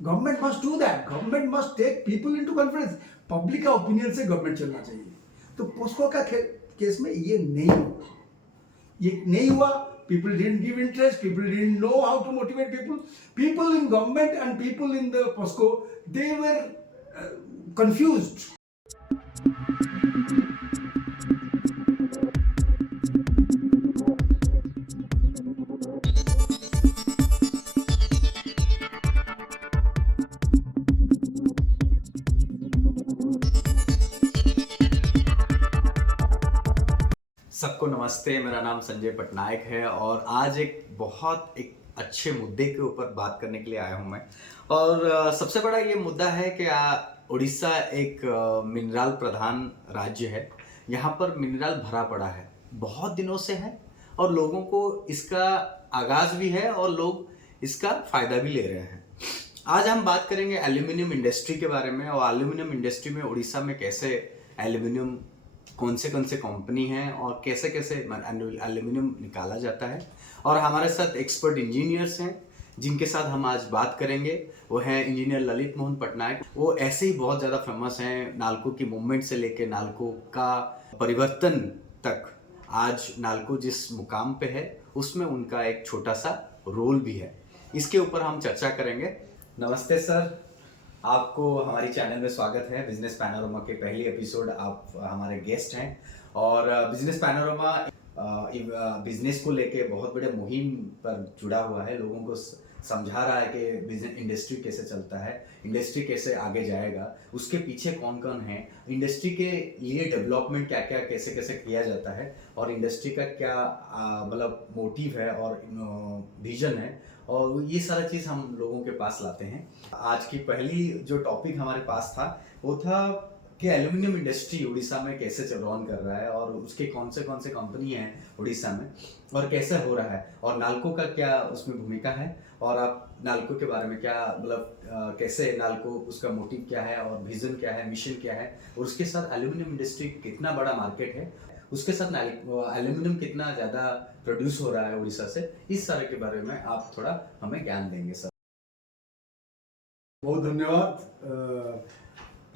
Government must do that, government must take people into conference. Public का opinion से government चलना चाहिए। तो पोस्को का केस में ये नहीं हुआ, ये नहीं हुआ। People didn't give interest, people didn't know how to motivate people. People in government and people in the POSCO, they were confused. सबको नमस्ते। मेरा नाम संजय पटनायक है और आज एक अच्छे मुद्दे के ऊपर बात करने के लिए आया हूँ मैं। और सबसे बड़ा ये मुद्दा है कि उड़ीसा एक मिनरल प्रधान राज्य है। यहाँ पर मिनरल भरा पड़ा है, बहुत दिनों से है और लोगों को इसका आगाज भी है और लोग इसका फायदा भी ले रहे हैं। आज हम बात करेंगे एल्यूमिनियम इंडस्ट्री के बारे में और एल्यूमिनियम इंडस्ट्री में उड़ीसा में कैसे एल्यूमिनियम कौन से कंपनी हैं और कैसे कैसे एल्यूमिनियम निकाला जाता है। और हमारे साथ एक्सपर्ट इंजीनियर्स हैं जिनके साथ हम आज बात करेंगे। वो हैं इंजीनियर ललित मोहन पटनायक। वो ऐसे ही बहुत ज़्यादा फेमस हैं, नालको की मूवमेंट से लेके नालको का परिवर्तन तक। आज नालको जिस मुकाम पे है उसमें उनका एक छोटा सा रोल भी है। इसके ऊपर हम चर्चा करेंगे। नमस्ते सर, आपको हमारी चैनल में स्वागत है। बिजनेस पैनोरमा के पहली एपिसोड आप हमारे गेस्ट हैं और बिजनेस पैनोरमा बिजनेस को लेके बहुत बड़े मुहिम पर जुड़ा हुआ है। लोगों को समझा रहा है कि बिजनेस इंडस्ट्री कैसे चलता है, इंडस्ट्री कैसे आगे जाएगा, उसके पीछे कौन कौन है, इंडस्ट्री के लिए डेवलपमेंट क्या क्या कैसे कैसे किया जाता है और इंडस्ट्री का क्या मतलब मोटिव है और विजन है, और ये सारा चीज़ हम लोगों के पास लाते हैं। आज की पहली जो टॉपिक हमारे पास था वो था कि एल्यूमिनियम इंडस्ट्री उड़ीसा में कैसे रन कर रहा है और उसके कौन से कंपनी हैं उड़ीसा में और कैसे हो रहा है, और नालको का क्या उसमें भूमिका है, और आप नालको के बारे में क्या मतलब कैसे नालको उसका मोटिव क्या है और विजन क्या है, मिशन क्या है, और उसके साथ एल्यूमिनियम इंडस्ट्री कितना बड़ा मार्केट है, उसके साथ एल्यूमिनियम कितना ज़्यादा प्रोड्यूस हो रहा है उड़ीसा से। इस सारे के बारे में आप थोड़ा हमें ज्ञान देंगे सर। बहुत धन्यवाद।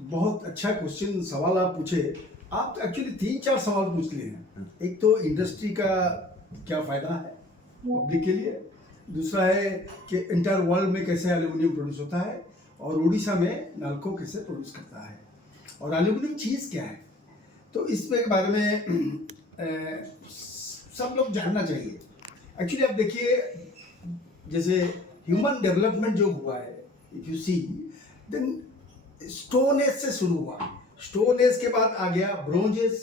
बहुत अच्छा क्वेश्चन सवाल आप पूछे। आप एक्चुअली 3-4 सवाल पूछ लिए हैं। एक तो इंडस्ट्री का क्या फ़ायदा है पब्लिक के लिए, दूसरा है कि इंटर वर्ल्ड में कैसे एल्यूमिनियम प्रोड्यूस होता है, और उड़ीसा में नालको कैसे प्रोड्यूस करता है, और एल्यूमिनियम चीज़ क्या है। तो इसके बारे में सब लोग जानना चाहिए। एक्चुअली आप देखिए, जैसे ह्यूमन डेवलपमेंट जो हुआ है, if you see, then stone age से शुरू हुआ। स्टोन एज के बाद आ गया ब्रोंज एज,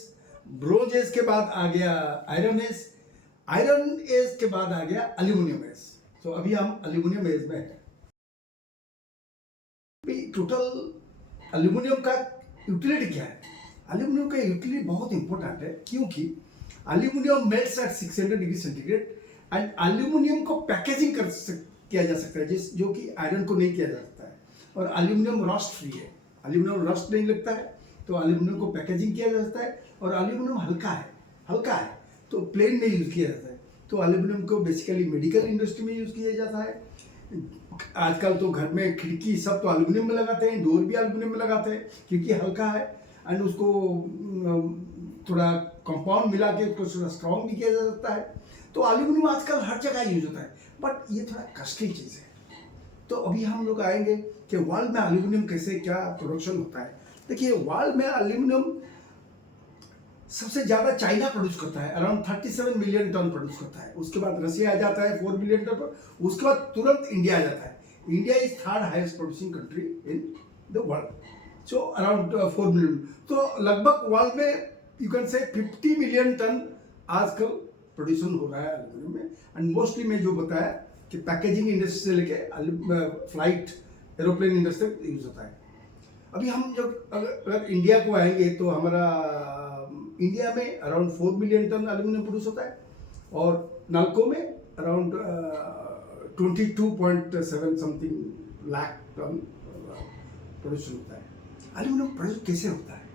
ब्रोंज एज के बाद आ गया आयरन एज, आयरन एज के बाद आ गया एल्यूमिनियम एज। तो अभी हम एल्यूमिनियम एज में हैं। टोटल एल्यूमिनियम का यूटिलिटी क्या है? एल्यूमिनियम का यूटिलिटी बहुत इंपॉर्टेंट है, क्योंकि aluminium melts at 600 degree centigrade and aluminium को पैकेजिंग किया जा सकता है, जो कि आयरन को नहीं किया जा सकता है। और एल्यूमिनियम रस्ट फ्री है, एल्यूमिनियम रस्ट नहीं लगता है, तो एल्यूमिनियम को पैकेजिंग किया जा सकता है। और एल्यूमिनियम हल्का है तो प्लेन में यूज़ किया जाता है। तो एल्यूमिनियम को बेसिकली मेडिकल इंडस्ट्री में यूज़ किया जाता है। आजकल तो घर में खिड़की सब तो एल्यूमिनियम में लगाते हैं, डोर भी एल्यूमिनियम में लगाते हैं, क्योंकि हल्का है एंड उसको थोड़ा कंपाउंड मिला के उसको थोड़ा स्ट्रॉन्ग भी किया जा सकता है। तो एल्यूमिनियम आजकल हर जगह यूज होता है, बट ये थोड़ा कॉस्टली चीज़ है। तो अभी हम लोग आएंगे कि वर्ल्ड में एल्यूमिनियम कैसे क्या प्रोडक्शन होता है। देखिए, वर्ल्ड में एल्यूमिनियम सबसे ज़्यादा चाइना प्रोड्यूस करता है, अराउंड 37 मिलियन टन प्रोड्यूस करता है। उसके बाद रशिया आ जाता है 4 मिलियन टन पर, उसके बाद तुरंत इंडिया आ जाता है। India is third highest producing country in the world, so around 4 million. तो लगभग वर्ल्ड में यू कैन से 50 मिलियन टन आजकल प्रोड्यूसन हो रहा है एल्यूमिनियम में। एंड मोस्टली मैं जो बताया कि पैकेजिंग इंडस्ट्री से लेके फ्लाइट एरोप्लेन इंडस्ट्री तक यूज होता है। अभी हम जब अगर इंडिया को आएंगे तो हमारा इंडिया में around 4 million ton aluminium produce होता है, और नालको में around 22.7 something lakh ton produce होता है। एल्यूमिनियम प्रोड्यूस कैसे होता है?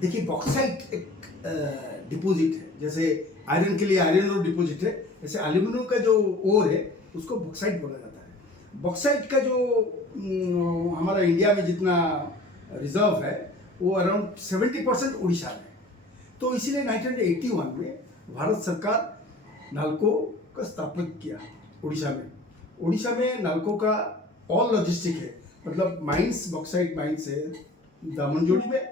देखिए, बॉक्साइट एक डिपॉजिट है, जैसे आयरन के लिए आयरन ओर डिपॉजिट है, ऐसे एल्यूमिनियम का जो ओर है उसको बॉक्साइट बोला जाता है। बॉक्साइट का जो हमारा इंडिया में जितना रिजर्व है वो अराउंड 70% उड़ीसा में। तो इसीलिए 1981 में भारत सरकार नालको का स्थापित किया उड़ीसा में। उड़ीसा में नालको का ऑल लॉजिस्टिक है, मतलब माइंस, बॉक्साइट माइंस है दामनजोड़ी में,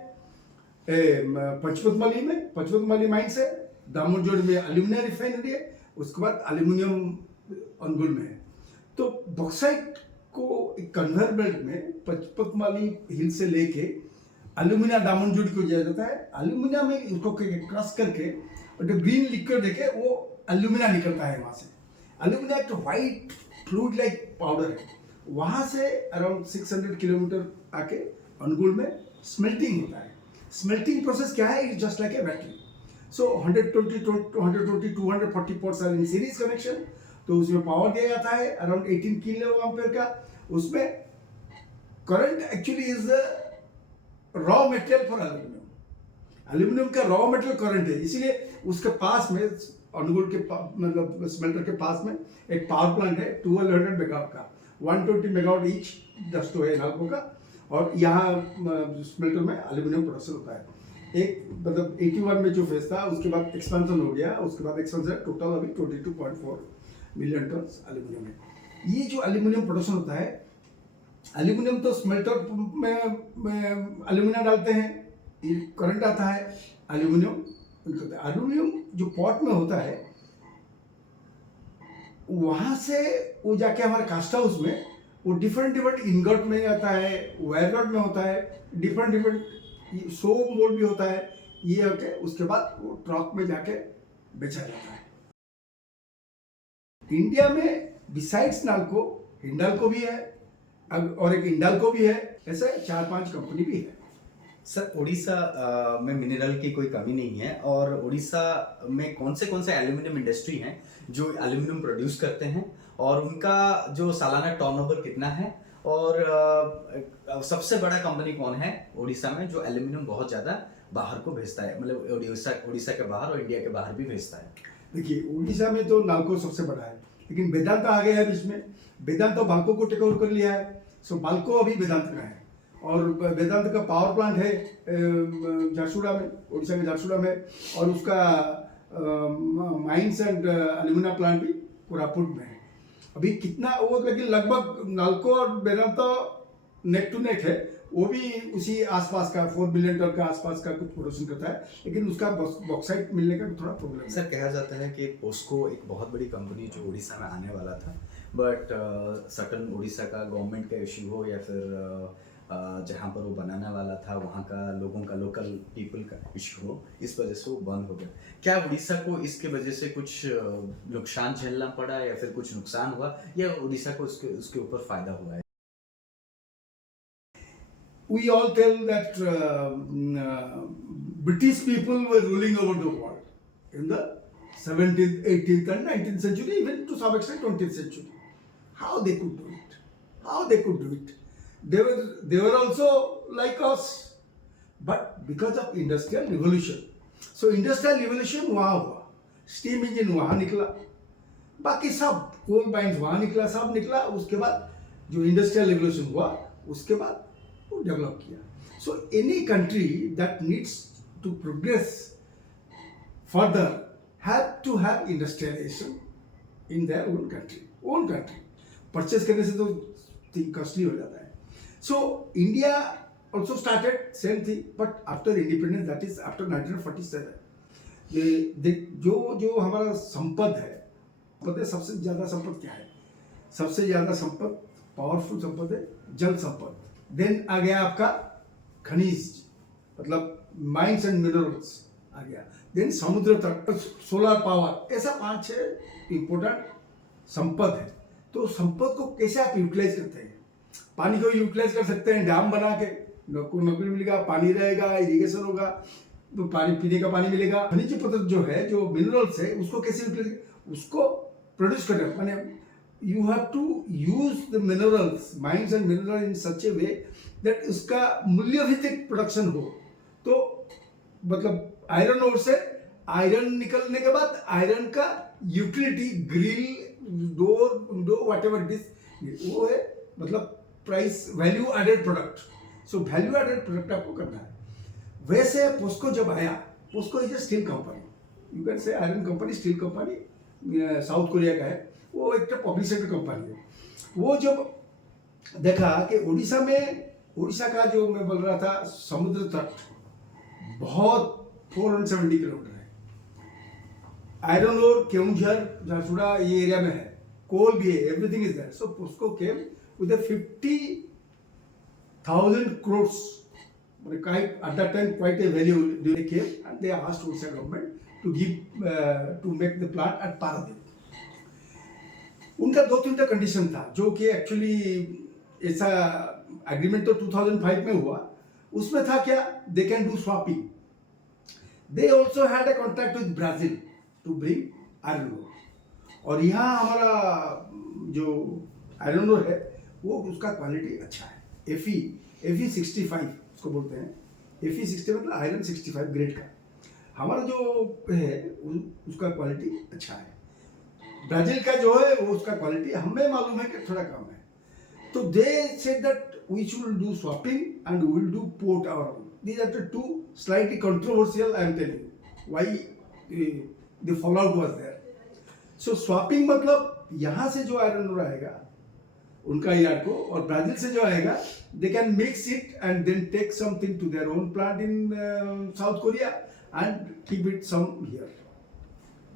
पंचपतमली माइंस है, दामनजोड़ी में एल्यूमिनियम रिफाइनरी है, उसके बाद एल्यूमिनियम अनुगुल में है। तो बॉक्साइट को एक कन्वेयर बेल्ट में पंचपतमली हिल से लेके एल्यूमिनिया दामनजोड़ी को दिया जाता है। एल्यूमिनिया में इसको क्रश करके और जो ग्रीन लिक्विड देके वो एल्यूमिनिया निकलता है वहाँ से। एल्यूमिनिया एक वाइट फ्लूइड लाइक पाउडर है। वहाँ से अराउंड 600 किलोमीटर आके अनुगुल में स्मेल्टिंग होता है। स्मेल्टिंग प्रोसेस क्या है? It's just like a battery. So 120 240 ports are in series connection, तो उसमें पावर दिया जाता है अराउंड 18 किलो एम्पीयर का। उसमें current actually is the raw material for aluminium. Aluminium का रॉ मटेरियल करंट है, इसीलिए उसके पास में अनुगुल के मतलब स्मेल्टर के पास में एक पावर प्लांट है 1200 मेगावाट का, 120 मेगावाट ईच डस्टो है नालको का। और यहाँ स्मेल्टर में एल्यूमिनियम प्रोडक्शन होता है। एक मतलब 81 में जो फेज था उसके बाद एक्सपेंशन हो गया, उसके बाद एक्सपेंशन टोटल अभी 22.4 मिलियन टन एल्यूमिनियम है। ये जो एल्यूमिनियम प्रोडक्शन होता है, एल्यूमिनियम तो स्मेल्टर में एल्यूमिनियम डालते हैं, करंट आता है, एल्यूमिनियम जो पॉट में होता है वहां से वो जाके हमारे कास्ट हाउस में वो डिफरेंट इनगट में आता है, वायरगट में होता है, डिफरेंट सो मोड भी होता है। ये होके उसके बाद वो ट्रक में जाके बेचा जाता है। इंडिया में बिसाइड्स नालको हिंडाल्को भी है और एक इंडाल्को भी है, ऐसे 4-5 कंपनी भी है। सर उड़ीसा में मिनरल की कोई कमी नहीं है, और उड़ीसा में कौन से एल्यूमिनियम इंडस्ट्री हैं जो एल्यूमिनियम प्रोड्यूस करते हैं, और उनका जो सालाना टर्नओवर कितना है, और सबसे बड़ा कंपनी कौन है उड़ीसा में जो एल्यूमिनियम बहुत ज़्यादा बाहर को भेजता है, मतलब उड़ीसा के बाहर और इंडिया के बाहर भी भेजता है? देखिए, उड़ीसा में तो नालको सबसे बड़ा है, लेकिन वेदांत आ गया है बीच में। वेदांत तो बाल्को को टेक ओवर कर लिया है, सो बाल्को अभी वेदांत का है। और वेदांत का पावर प्लांट है झारसुगुड़ा में, उड़ीसा के झारसुगुड़ा में, और उसका माइंस एंड एल्यूमिनियम प्लांट भी कोरापुट में है। अभी कितना वो, लेकिन लगभग नालको और वेदांत तो नेक टू नेक है, वो भी उसी आसपास का 4 मिलियन टन का आसपास का कुछ प्रोडक्शन करता है, लेकिन उसका बॉक्साइट मिलने का थोड़ा प्रॉब्लम है। सर कहा जाता है कि पोस्को एक बहुत बड़ी कंपनी जो उड़ीसा में आने वाला था, बट सटन उड़ीसा का गवर्नमेंट का इश्यू हो या फिर जहाँ पर वो बनाने वाला था वहाँ का लोगों का, लोकल पीपल का इश्यू हो, इस वजह से वो बंद हो गया। क्या उड़ीसा को इसके वजह से कुछ नुकसान झेलना पड़ा या फिर कुछ नुकसान हुआ, या उड़ीसा को उसके ऊपर फायदा हुआ है? We all tell that British people were ruling over the world in the 17th, 18th and 19th century, even to some extent 20th century. How they could do it? How they could do it? They were also like us, but because of industrial revolution. So industrial revolution वहाँ हुआ, steam engine वहाँ निकला, बाकी सब coal mines वहाँ निकला, सब निकला। उसके बाद जो industrial revolution हुआ, उसके बाद डेवलप किया। So any country that needs to progress further have to have industrialisation in their own country. Purchase करने से तो कॉस्टली हो जाता है। So India also started same thing, but after independence, that is after 1947, जो हमारा संपद है, सबसे ज़्यादा संपद क्या है? सबसे ज़्यादा संपद, पावरफुल संपद है जल संपद। देन आ गया आपका खनिज, मतलब माइंस एंड मिनरल्स आ गया। देन समुद्र तट, सोलर पावर, ऐसा 5-6 इंपोर्टेंट संपद है। तो संपद को कैसे आप यूटिलाइज करते हैं? पानी को यूटिलाइज कर सकते हैं, डैम बना के, नौकरी मिलेगा, पानी रहेगा, इरिगेशन होगा, तो पानी पीने का पानी मिलेगा। खनिज पदार्थ जो है, जो मिनरल्स है, उसको कैसे यूटिलाइज, उसको प्रोड्यूस करें, माने you have to use the minerals, mines and minerals in such a way that उसका मूल्यभित्तिक प्रोडक्शन हो। तो मतलब आयरन ओर से आयरन निकलने के बाद आयरन का utility, grill, door, window, whatever it is, वो है मतलब price value added product. So value added product आपको करना है। वैसे पोस्को जब आया, POSCO is a steel company, you can say iron company, steel company, South Korea का है। वो एक पब्लिक सेक्टर कंपनी है। वो जब देखा कि उड़ीसा का जो मैं बोल रहा था समुद्र तट बहुत 470 किलोमीटर है। आयरन ओर केउंझर, झारसुगुड़ा ये एरिया में है, कोल भी है, everything is there. So POSCO came with 50,000 crores, at that time quite a value. They came and they asked Odisha government to give to make the plant at Paradip. उनका 2-3 condition था, जो कि actually ऐसा agreement तो 2005 में हुआ। उसमें था क्या, they can do swapping. They also had a contract with Brazil to bring iron ore. और यहाँ हमारा जो आयरन ओर है वो उसका क्वालिटी अच्छा है। FE 65 उसको बोलते हैं। FE 60 मतलब आयरन 65 ग्रेड का। हमारा जो है उसका क्वालिटी अच्छा है। ब्राजील का जो है वो उसका क्वालिटी हमें मालूम है कि थोड़ा कम है। तो they said that we should do swapping and we will do port our own. These are the two slightly controversial, I am telling you why the fallout was there. So swapping मतलब यहाँ से जो iron ore आएगा उनका yard को, और Brazil से जो आएगा they can mix it and then take something to their own plant in South Korea and keep it some here.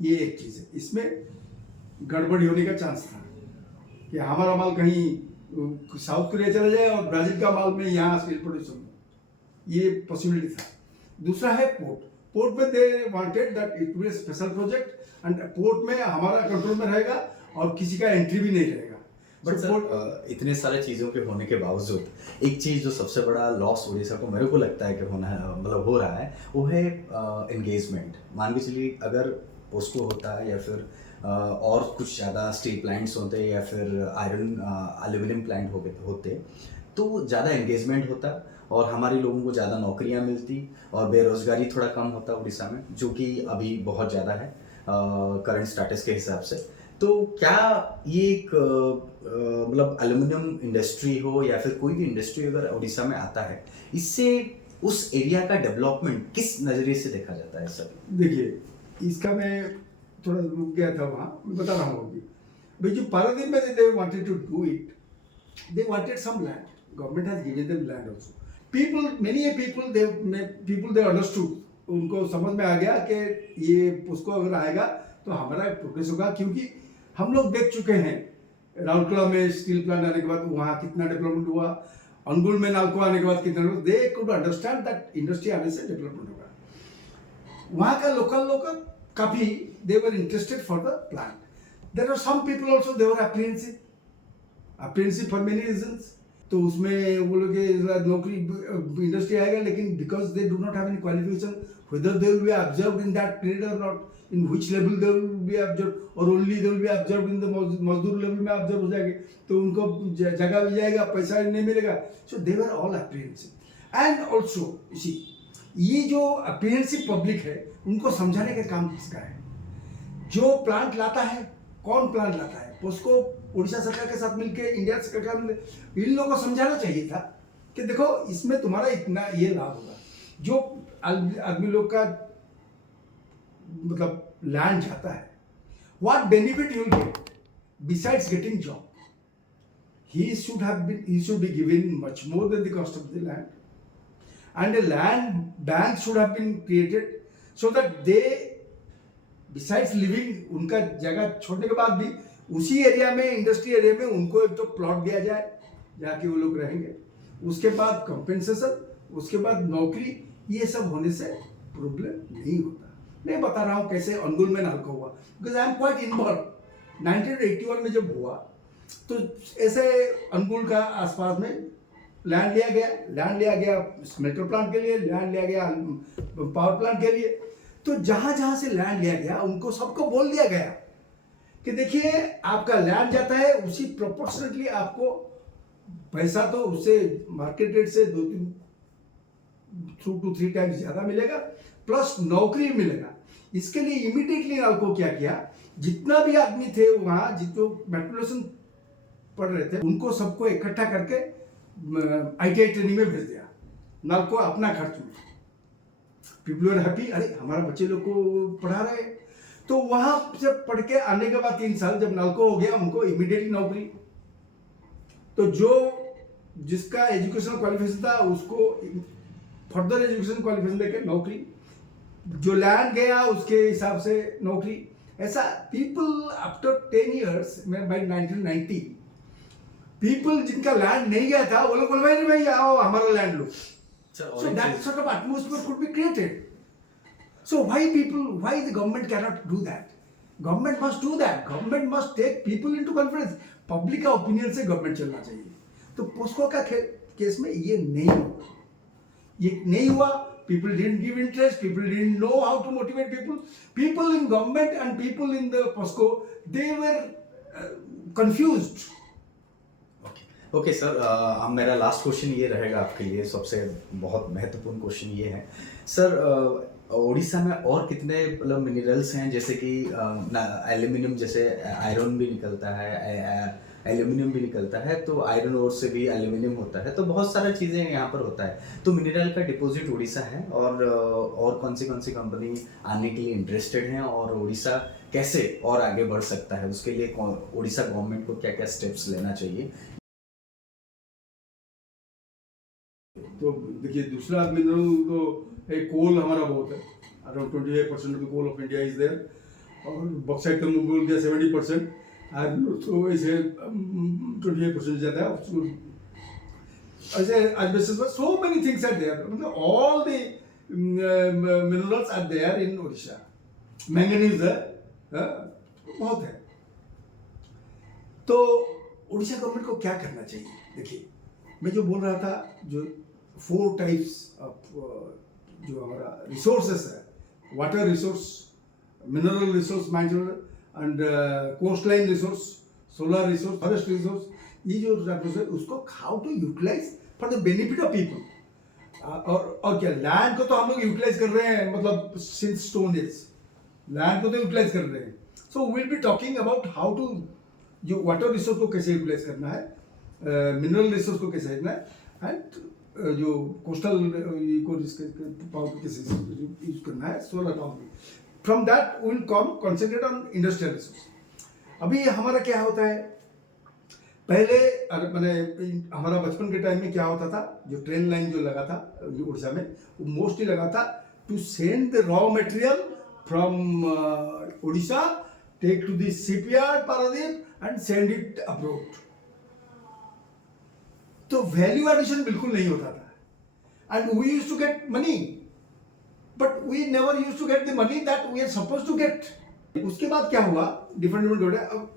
ये एक चीज़ है। इसमें गड़बड़ी होने का चांस था कि हमारा माल कहीं साउथ कोरिया चला जाए और ब्राजील का माल में यहाँ स्टील प्रोड्यूस हो, ये पॉसिबिलिटी था। दूसरा है पोर्ट में they wanted that it will special project and port में हमारा कंट्रोल में रहेगा और किसी का एंट्री भी नहीं रहेगा। बट सर इतने सारे चीज़ों के होने के बावजूद एक चीज़ जो सबसे बड़ा लॉस उड़ीसा को मेरे को लगता है कि होना है, मतलब हो रहा है, वो है एंगेजमेंट। मान के चलिए अगर पोस्को होता है या फिर और कुछ ज़्यादा स्टील प्लांट्स होते या फिर आयरन एल्यूमिनियम प्लांट होते तो ज़्यादा एंगेजमेंट होता और हमारे लोगों को ज़्यादा नौकरियां मिलती और बेरोज़गारी थोड़ा कम होता उड़ीसा में, जो कि अभी बहुत ज़्यादा है करंट स्टेटस के हिसाब से। तो क्या ये एक मतलब एल्यूमिनियम इंडस्ट्री हो या फिर कोई भी इंडस्ट्री अगर उड़ीसा में आता है, इससे उस एरिया का डेवलपमेंट किस नज़रिए से देखा जाता है सर? देखिए, इसका मैं थोड़ा रुक गया था वहाँ, मैं बता रहा हूँ अभी। भाई जो पारादीप में they wanted to do it, they wanted some land, government has given them land also. Many people they understood, उनको समझ में आ गया कि ये उसको अगर आएगा तो हमारा प्रोग्रेस होगा, क्योंकि हम लोग देख चुके हैं राउरकेला में स्टील प्लांट आने के बाद वहाँ कितना डेवलपमेंट हुआ, अंगुल में नालको आने के बाद कितना, they could understand that industry आने से डेवलपमेंट होगा। वहाँ का लोकल काफी they were interested for the plant. There are some people also they were apprehensive for many reasons. तो उसमें वो लोग नौकरी इंडस्ट्री आएगा, लेकिन because they do not have any qualification, whether they will be observed in that period or not, in which level they will be observed, or only they will be observed in the मजदूर level में observe हो जाएंगे तो उनको जगह भी जाएगा, पैसा नहीं मिलेगा। So they were all apprehensive. And also you see, ये जो apprehensive पब्लिक है उनको समझाने का काम किसका है? जो प्लांट लाता है, कौन प्लांट लाता है? पोस्को उड़ीसा सरकार के साथ मिलकर, इंडिया सरकार में इन लोगों को समझाना चाहिए था कि देखो इसमें तुम्हारा इतना ये लाभ होगा। जो आदमी लोग का मतलब लैंड जाता है, what benefit you will get besides getting job? he should be given much more than the cost of the land, and a land bank should have been created so that they besides living, उनका जगह छोड़ने के बाद भी उसी area में, industry area में उनको एक तो प्लॉट दिया जाए जाके वो लोग रहेंगे, उसके बाद कंपेंसेशन, उसके बाद नौकरी, ये सब होने से प्रॉब्लम नहीं होता। मैं बता रहा हूँ कैसे अंगुल में नालको हुआ, because I am quite involve. 1981 में जब हुआ तो ऐसे अंगुल का आसपास में लैंड लिया गया स्मेल्टर प्लांट के लिए, लैंड लिया गया पावर प्लांट के लिए। तो जहां से लैंड लिया गया उनको सबको बोल दिया गया कि देखिए आपका लैंड जाता है, उसी प्रोपोर्शनली आपको पैसा तो उससे मार्केट रेट से 2 to 3 टाइम्स ज्यादा मिलेगा, प्लस नौकरी मिलेगा। इसके लिए इमीडिएटली नालको क्या किया, जितना भी आदमी थे वहाँ जो मेट्रोपोलिटन पढ़ रहे थे उनको सबको इकट्ठा करके ITI ट्रेनिंग में भेज दिया, नालको अपना खर्च में। पीपल आर हैप्पी, अरे हमारा बच्चे लोग को पढ़ा रहे। तो वहाँ से पढ़ के आने के बाद 3 साल जब नालको हो गया उनको इमीडिएटली नौकरी। तो जो जिसका एजुकेशनल क्वालिफिकेशन था उसको फर्दर एजुकेशन क्वालिफिकेशन लेके नौकरी, जो लैंड गया उसके हिसाब से नौकरी। ऐसा पीपल आफ्टर 10 ईयर्स में बाई 1990 पीपल जिनका लैंड नहीं गया था वो लोग बोले भाई आओ हमारा land low. So that sort of atmosphere could be created. So why the government cannot do that? Government must do that. Government must take people into conference. Public का opinion से government चलना चाहिए। तो पोस्को का case में ये नहीं हुआ। People didn't give interest. People didn't know how to motivate people. People in government and people in the POSCO, they were confused. Okay sir, अब मेरा लास्ट क्वेश्चन ये रहेगा आपके लिए, सबसे बहुत महत्वपूर्ण क्वेश्चन ये है सर, उड़ीसा में और कितने मतलब मिनरल्स हैं, जैसे कि एल्यूमिनियम, जैसे आयरन भी निकलता है, एल्यूमिनियम भी निकलता है, तो आयरन ओर से भी एल्यूमिनियम होता है, तो बहुत सारी चीज़ें यहाँ पर होता है। तो मिनरल का डिपॉजिट उड़ीसा है, और कौन सी कंपनी आने के लिए इंटरेस्टेड हैं, और उड़ीसा कैसे और आगे बढ़ सकता है, उसके लिए उड़ीसा गवर्नमेंट को क्या क्या स्टेप्स लेना चाहिए? तो देखिए दूसरा मिनरल तो एक कोल हमारा बहुत है, around 28% of the coal of India is there, और बॉक्साइट का बोल दिया 70%, तो ऐसे 28% ज़्यादा है। ऐसे एस्बेस्टस पर so many things are there, मतलब all the minerals are there in Orissa. Manganese है, बहुत है। तो उड़ीसा गवर्नमेंट को क्या करना चाहिए? देखिए मैं जो बोल रहा था, जो 4 टाइप्स ऑफ जो हमारा रिसोर्सेस है, water resource, mineral resource, mineral and coast line resource, solar resource, forest resource, ये जो रिसोर्स है उसको how to utilise for the benefit of people. और क्या, लैंड को तो हम लोग यूटिलाइज कर रहे हैं, मतलब सिंस स्टोन एज लैंड को तो यूटिलाइज कर रहे हैं। So will be talking about how to, जो वाटर रिसोर्स को कैसे यूटिलाइज करना है, मिनरल रिसोर्स को कैसे करना है, एंड जो कोस्टल को पावर कैसे यूज करना है, solar power. From that will come concentrate on industrial resource. अभी हमारा क्या होता है, पहले मैंने हमारा बचपन के टाइम में क्या होता था, जो ट्रेन लाइन जो लगा था उड़ीसा में, वो मोस्टली लगा था to send the raw material from Orissa, take to the shipyard Paradip and send it abroad. तो वैल्यू एडिशन बिल्कुल नहीं होता था, and we used to get money, but we never used to get the money that we are supposed to get. उसके बाद क्या हुआ, different हो गया। अब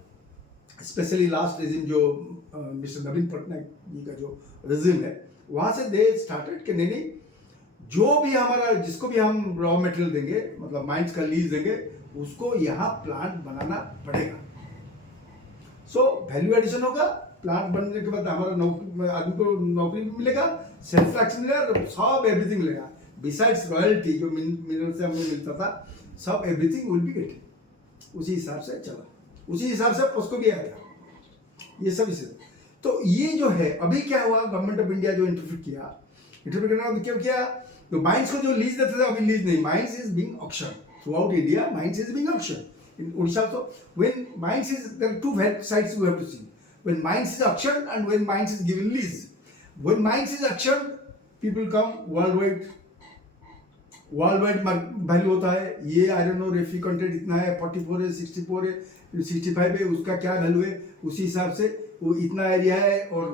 स्पेशली लास्ट रेजिम जो मिस्टर नवीन पटनायक जी का जो रेजिम है, वहाँ से दे स्टार्टेड कि नहीं, जो भी हमारा, जिसको भी हम रॉ मटेरियल देंगे, मतलब माइंस का लीज देंगे, उसको यहाँ प्लांट बनाना पड़ेगा। सो वैल्यू एडिशन होगा, प्लांट बनने के बाद हमारा आदमी को नौकरी भी मिलेगा, सेल्फ टैक्स मिलेगा, सब एवरीथिंग मिलेगा, बिसाइड्स रॉयल्टी जो मिनरल से हमें मिलता था, सब एवरीथिंग विल बी गेटिंग। उसी हिसाब से चला, उसी हिसाब से पोस्को भी आया था, ये सब इसे। तो ये जो है, अभी क्या हुआ, गवर्नमेंट ऑफ इंडिया जो इंटरफेयर करना क्यों किया, तो माइंस को जो लीज देते थे, अभी लीज नहीं, mines is being auction through out India, mines is being auction in Odisha also. When mines is, there are two sides you have to see. When mines is auctioned and when mines is given lease. When mines is auctioned, people come worldwide value होता है, ये I don't know रेफी content इतना है, 44 है, 64 है, 65 है, उसका क्या वैल्यू है, उसी हिसाब से वो इतना एरिया है, और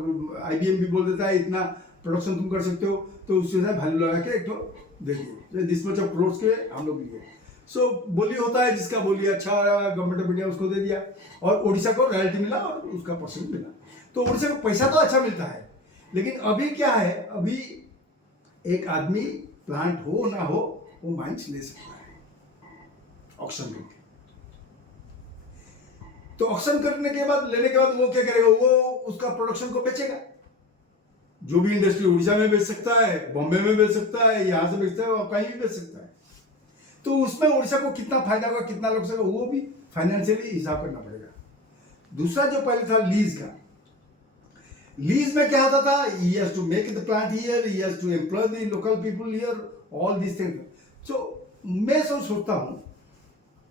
IBM भी बोल देता है इतना प्रोडक्शन तुम कर सकते हो, तो उसी हिसाब वैल्यू लगा के एक तो देखिए दिस मच ऑफ करोड़ के हम लोग लिए। सो बोली होता है, जिसका बोली अच्छा गवर्नमेंट ऑफ इंडिया उसको दे दिया, और उड़ीसा को रॉयल्टी मिला और उसका परसेंट मिला। तो उड़ीसा को पैसा तो अच्छा मिलता है, लेकिन अभी क्या है, अभी एक आदमी प्लांट हो ना हो वो माइंस ले सकता है ऑक्शन करके। तो ऑक्शन करने के बाद, लेने के बाद वो क्या करेगा, वो उसका प्रोडक्शन को बेचेगा। जो भी इंडस्ट्री उड़ीसा में बेच सकता है, बॉम्बे में बेच सकता है, यहाँ से बेचता है, और कहीं भी बेच सकता है। तो उसमें उड़ीसा को कितना फायदा होगा, कितना लोग से, वो भी फाइनेंशियली हिसाब करना पड़ेगा। दूसरा जो पहले था लीज का, लीज में क्या होता था, he has to make the plant here, he has to employ the local people here, all these things. So मैं सोचता हूँ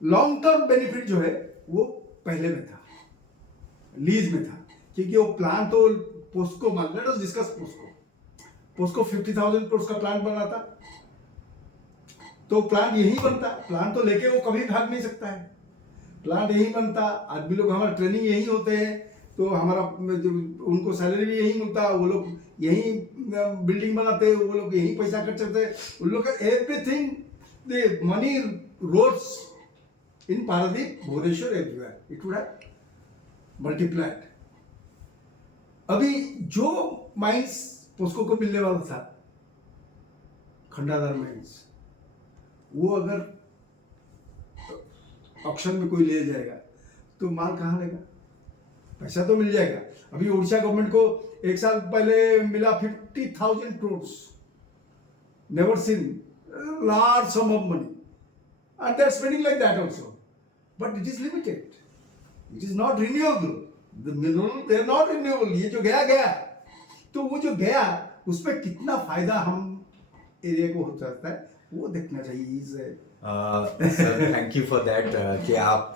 लॉन्ग टर्म बेनिफिट जो है वो पहले में था, लीज में था, क्योंकि वो प्लान तो POSCO, let us discuss POSCO 50,000 crore का प्लान बना था, तो प्लांट यही बनता, प्लांट तो लेके वो कभी भाग नहीं सकता है, प्लांट यही बनता, आदमी लोग हमारा ट्रेनिंग यही होते हैं, तो हमारा उनको सैलरी भी यही मिलता, वो लोग यही बिल्डिंग बनाते, वो लोग यही पैसा खर्च करते, उन लोग का everything, the money roads in Paradip, Bhubaneswar, everywhere, it would have multiplied. अभी जो माइंस पोस्को को मिलने वाला था, खंडाधार माइंस, वो अगर ऑक्शन में कोई ले जाएगा तो माल कहाँ लेगा, पैसा तो मिल जाएगा। अभी उड़ीसा गवर्नमेंट को एक साल पहले मिला 50,000 crore, never seen, large some of money, and they are spending like that also, but it is limited, it is not renewable, the mineral they are not renewable, ये जो गया, तो वो जो गया उसमें कितना फायदा हम एरिया को हो सकता है वो देखना चाहिए। Sir thank you for that कि आप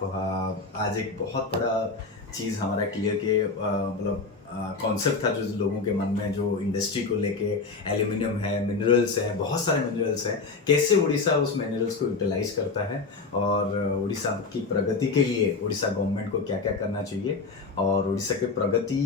आज एक बहुत बड़ा चीज़ हमारा क्लियर के मतलब कॉन्सेप्ट था जो लोगों के मन में, जो इंडस्ट्री को लेके, एल्यूमिनियम है, मिनरल्स हैं, बहुत सारे मिनरल्स हैं, कैसे उड़ीसा उस मिनरल्स को यूटिलाइज करता है, और उड़ीसा की प्रगति के लिए उड़ीसा गवर्नमेंट को क्या क्या करना चाहिए, और उड़ीसा की प्रगति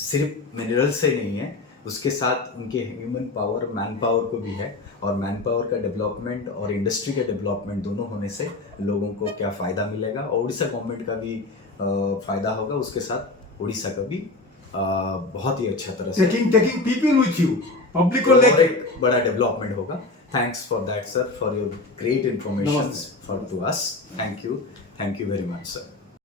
सिर्फ मिनरल से नहीं है, उसके साथ उनके ह्यूमन पावर, मैन पावर को भी है, और मैन पावर का डेवलपमेंट और इंडस्ट्री का डेवलपमेंट दोनों होने से लोगों को क्या फ़ायदा मिलेगा, और उड़ीसा गवर्नमेंट का भी फ़ायदा होगा, उसके साथ उड़ीसा का भी बहुत ही अच्छा तरह से taking people with you, public को लेकर एक बड़ा डेवलपमेंट होगा। Thanks for that sir, for your great information for to us. Thank you very much sir.